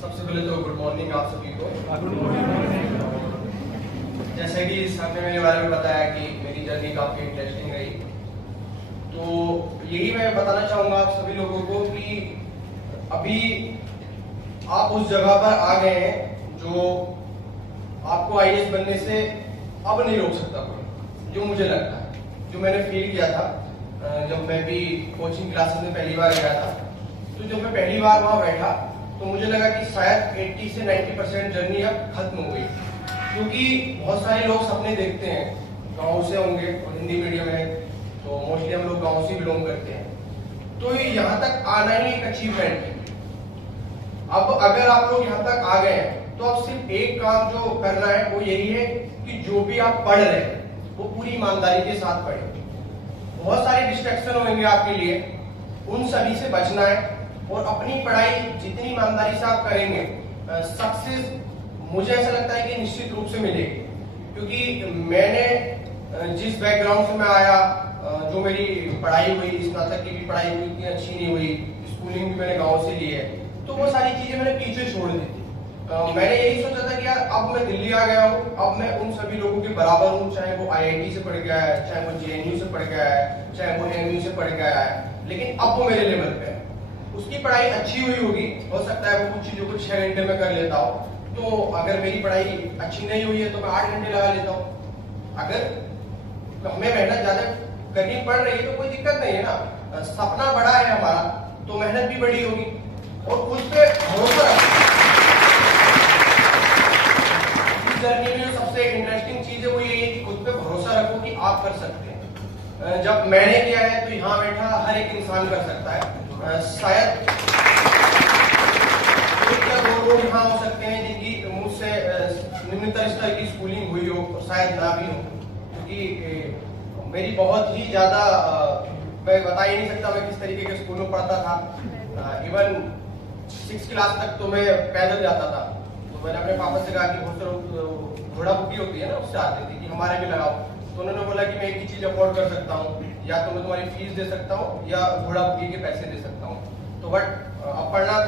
सबसे पहले तो गुड मॉर्निंग आप सभी को। जैसे कि सर ने मेरे बारे में बताया कि मेरी जर्नी काफी इंटरेस्टिंग रही, तो यही मैं बताना चाहूंगा आप सभी लोगों को कि अभी आप उस जगह पर आ गए हैं जो आपको आईएएस बनने से अब नहीं रोक सकता कोई, जो मुझे लगता है, जो मैंने फील किया था जब मैं भी कोचिंग क्लासेस में पहली बार गया था। तो जब मैं पहली बार वहां बैठा तो मुझे लगा कि शायद 80 से 90% जर्नी अब खत्म हो गई, क्योंकि बहुत सारे लोग सपने देखते हैं, गांव से होंगे और हिंदी मीडियम है तो मोस्टली हम लोग गांव से बिलोंग करते हैं, तो यहाँ तक आना ही एक अचीवमेंट है। अब अगर आप लोग यहाँ तक आ गए हैं तो अब सिर्फ एक काम जो करना है वो यही है कि जो भी आप पढ़ रहे हैं वो पूरी ईमानदारी के साथ पढ़ें। बहुत सारे डिस्ट्रैक्शन होंगे आपके लिए, उन सभी से बचना है और अपनी पढ़ाई जितनी ईमानदारी से आप करेंगे सक्सेस मुझे ऐसा लगता है कि निश्चित रूप से मिलेगी। क्योंकि मैंने जिस बैकग्राउंड से मैं आया, जो मेरी पढ़ाई हुई, स्नातक की भी पढ़ाई हुई इतनी अच्छी नहीं हुई, स्कूलिंग भी मैंने गांव से ली है, तो वो सारी चीजें मैंने पीछे छोड़ दी थी। मैंने यही सोचा था कि यार अब मैं दिल्ली आ गया हूँ, अब मैं उन सभी लोगों के बराबर हूँ, चाहे वो आईआईटी से पढ़ गया है, चाहे वो जेएनयू से पढ़ गया है, चाहे वो एमयू से पढ़ गया है, लेकिन अब वो मेरे लेवल पे है। उसकी पढ़ाई अच्छी हुई होगी, हो सकता है वो कुछ चीजों को 6 घंटे में कर लेता हो, तो अगर मेरी पढ़ाई अच्छी नहीं हुई है तो मैं 8 घंटे लगा लेता हूँ। अगर हमें मेहनत ज्यादा करनी पड़ रही है तो कोई दिक्कत नहीं है ना, सपना बड़ा है हमारा तो मेहनत भी बड़ी होगी और खुद पे भरोसा रखना। इस जर्नी में जो सबसे इंटरेस्टिंग चीज है वो ये है कि खुद पे भरोसा रखो कि आप कर सकते हैं। जब मैंने किया है तो यहाँ बैठा हर एक इंसान कर सकता है। शायद एक या दो लोग यहाँ हो सकते हैं जिनकी मुझसे निम्नतर स्तर की स्कूलिंग हुई हो और शायद ना भी हो, क्योंकि मेरी बहुत ही ज्यादा मैं बता ही नहीं सकता मैं किस तरीके के स्कूल में पढ़ता था। इवन 6 क्लास तक तो मैं पैदल जाता था, तो मैंने अपने पापा से कहा कि बहुत घोड़ा बुकी होती है ना, उससे आती थी कि हमारे भी लगाओ, तो उन्होंने बोला कि मैं एक ही चीज अफोर्ड कर सकता हूँ, या तो मैं तुम्हारी फीस दे सकता हूँ या घोड़ा बुकी के पैसे दे सकता हूँ। तो बट अब पढ़ना